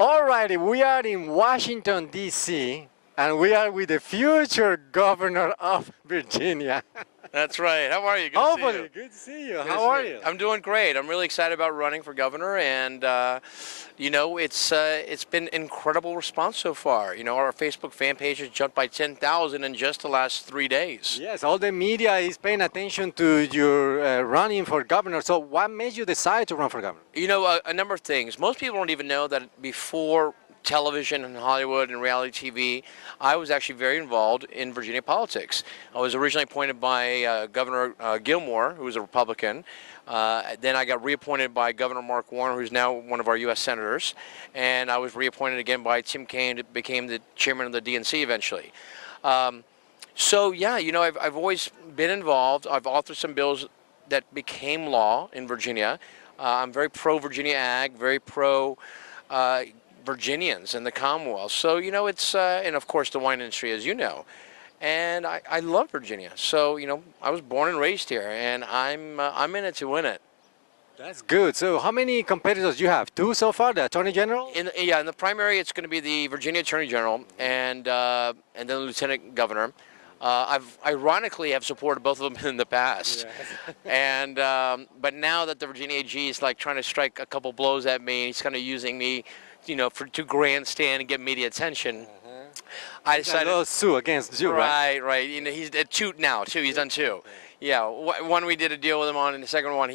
Alrighty, we are in Washington, D.C., and we are with the future governor of Virginia. That's right. How are you? Good to see Hopefully, you. good to see you. Good to How see are you. you? I'm doing great. I'm really excited about running for governor, and it's been incredible response so far. Our Facebook fan page has jumped by 10,000 in just the last 3 days. Yes, all the media is paying attention to your running for governor. So, what made you decide to run for governor? A number of things. Most people don't even know that before television and Hollywood and reality TV, I was actually very involved in Virginia politics. I was originally appointed by Governor Gilmore, who was a Republican. Then I got reappointed by Governor Mark Warner, who's now one of our U.S. senators. And I was reappointed again by Tim Kaine, that became the chairman of the DNC eventually. I've always been involved. I've authored some bills that became law in Virginia. I'm very pro-Virginia Ag, very pro Virginians in the Commonwealth. So, and of course the wine industry, as you know. And I love Virginia. So, I was born and raised here, and I'm in it to win it. That's good. So, how many competitors you have? Two so far, the Attorney General? In the primary, it's going to be the Virginia Attorney General and then the Lieutenant Governor. I've ironically have supported both of them in the past, and but now that the Virginia AG is like trying to strike a couple blows at me, he's kind of using me, to grandstand and get media attention. I decided a little sue against you, right? Right. He's at two now. Two. He's done two. Yeah. One we did a deal with him on, and the second one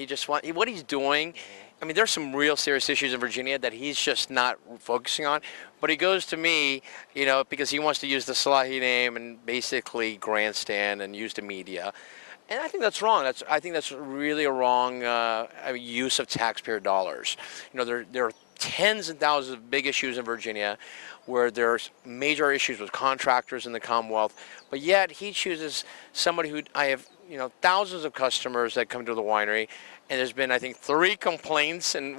what he's doing. I mean, there's some real serious issues in Virginia that he's just not focusing on. But he goes to me, because he wants to use the Salahi name and basically grandstand and use the media. And I think that's wrong. I think that's really a wrong use of taxpayer dollars. There are tens and thousands of big issues in Virginia where there's major issues with contractors in the Commonwealth. But yet he chooses somebody who I have, thousands of customers that come to the winery. And there's been, I think, 3 complaints in,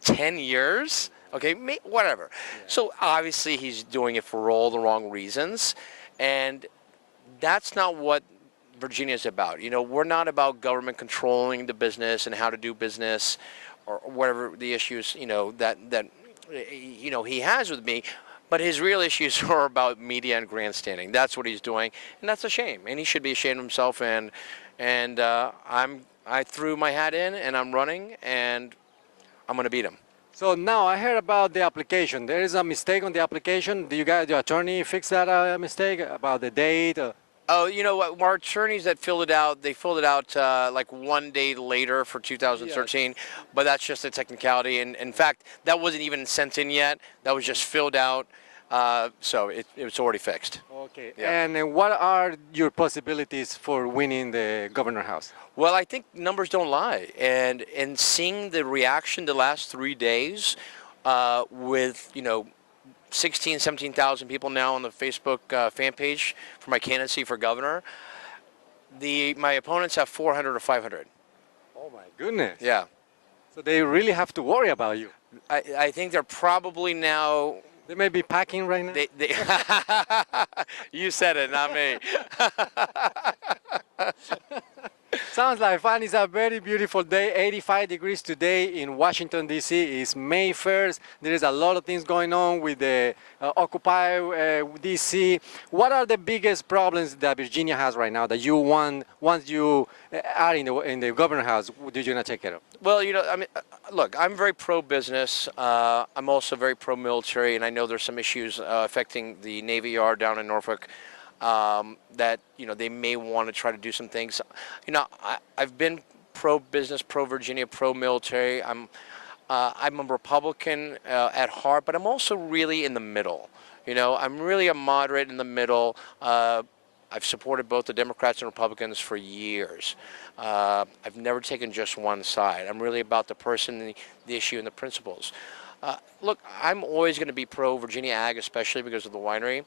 10 years? Okay, whatever. Yeah. So obviously he's doing it for all the wrong reasons. And that's not what Virginia is about. We're not about government controlling the business and how to do business or whatever the issues, that he has with me. But his real issues are about media and grandstanding. That's what he's doing. And that's a shame. And he should be ashamed of himself. And I threw my hat in, and I'm running, and I'm going to beat him. So now I heard about the application. There is a mistake on the application. Do you guys, the attorney, fix that mistake about the date? Oh, you know what? Our attorneys that filled it out, they filled it out like 1 day later for 2013, yes. But that's just a technicality. And in fact, that wasn't even sent in yet. That was just filled out. So it's already fixed. Okay. Yeah. And what are your possibilities for winning the governor house? Well, I think numbers don't lie. And seeing the reaction the last 3 days with, 16, 17,000 people now on the Facebook fan page for my candidacy for governor, my opponents have 400 or 500. Oh, my goodness. Yeah. So they really have to worry about you. I think they're probably now... They may be packing right now. You said it, not me. Sounds like fun. It's a very beautiful day, 85 degrees today in Washington, D.C. It's May 1st. There is a lot of things going on with the Occupy D.C. What are the biggest problems that Virginia has right now that you want, once you are in the governor house, you're going to take care of? Well, look, I'm very pro-business. I'm also very pro-military, and I know there's some issues affecting the Navy Yard down in Norfolk. That they may want to try to do some things. I've been pro-business, pro-Virginia, pro-military. I'm a Republican at heart, but I'm also really in the middle. I'm really a moderate in the middle. I've supported both the Democrats and Republicans for years. I've never taken just one side. I'm really about the person, the issue, and the principles. Look, I'm always going to be pro-Virginia Ag, especially because of the winery.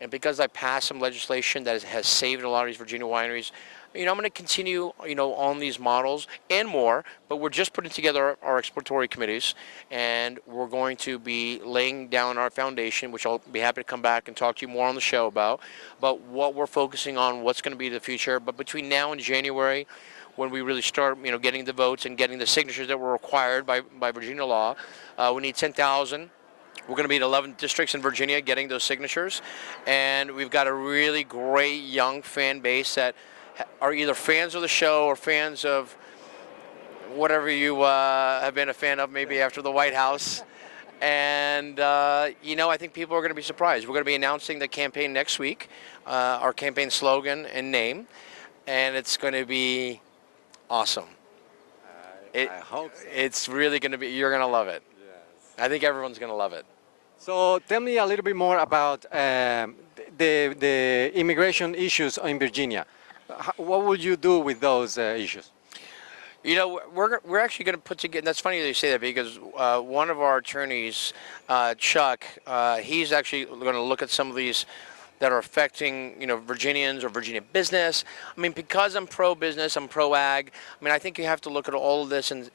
And because I passed some legislation that has saved a lot of these Virginia wineries, I'm going to continue, on these models and more. But we're just putting together our exploratory committees, and we're going to be laying down our foundation, which I'll be happy to come back and talk to you more on the show about what we're focusing on, what's going to be the future. But between now and January, when we really start, getting the votes and getting the signatures that were required by Virginia law, we need 10,000. We're going to be in 11 districts in Virginia getting those signatures, and we've got a really great young fan base that are either fans of the show or fans of whatever you have been a fan of, maybe after the White House. And, you know, I think people are going to be surprised. We're going to be announcing the campaign next week, our campaign slogan and name, and it's going to be awesome. I hope so. It's really going to be, you're going to love it. Yes. I think everyone's going to love it. So tell me a little bit more about the immigration issues in Virginia. What would you do with those issues? You know, we're actually going to put together. That's funny that you say that because one of our attorneys, Chuck, he's actually going to look at some of these that are affecting, you know, Virginians or Virginia business. I mean, because I'm pro-business, I'm pro-ag. I mean, I think you have to look at all of this, and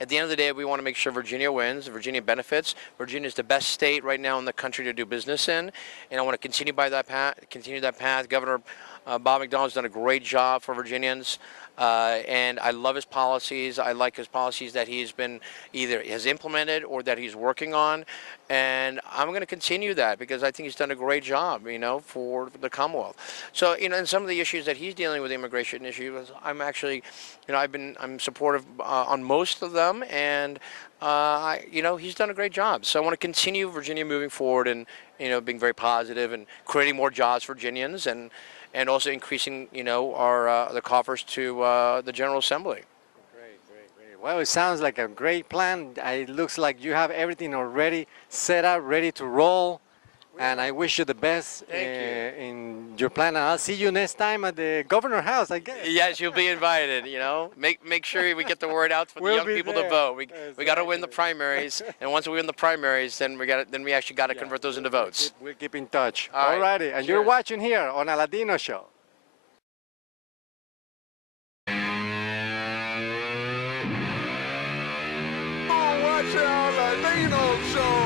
at the end of the day, we want to make sure Virginia wins, Virginia benefits. Virginia is the best state right now in the country to do business in, and I want to continue by that path. Continue that path. Governor Bob McDonnell's done a great job for Virginians. And I love his policies. I like his policies that he's been either has implemented or that he's working on, and I'm going to continue that because I think he's done a great job, you know, for the Commonwealth. So, you know, and some of the issues that he's dealing with, the immigration issues, I'm actually, you know, I'm supportive on most of them, and you know, he's done a great job. So I want to continue Virginia moving forward and, you know, being very positive and creating more jobs for Virginians and also increasing, you know, our the coffers to the General Assembly. Great. Well, it sounds like a great plan. It looks like you have everything already set up, ready to roll. And I wish you the best in your plan. And I'll see you next time at the Governor's house, I guess. Yes, you'll be invited. You know, make sure we get the word out for the young people to vote. We got to win the primaries, and once we win the primaries, then we actually got to convert those into votes. We'll keep in touch. All right. Alrighty, and you're watching here on Aladino Show. Watch the Aladino Show.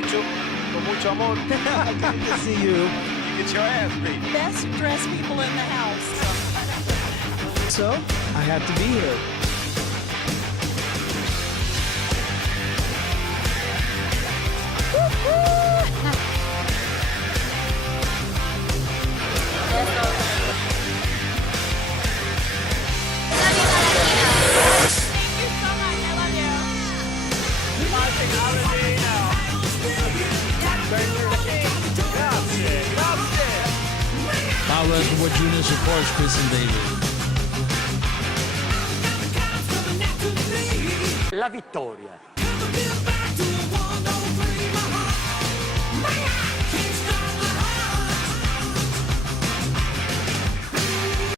Con mucho amor. Good to see you. You get your ass beat. Best dressed people in the house. So, I have to be here. Paolo Escobar Jr. supports Chris and David. La vittoria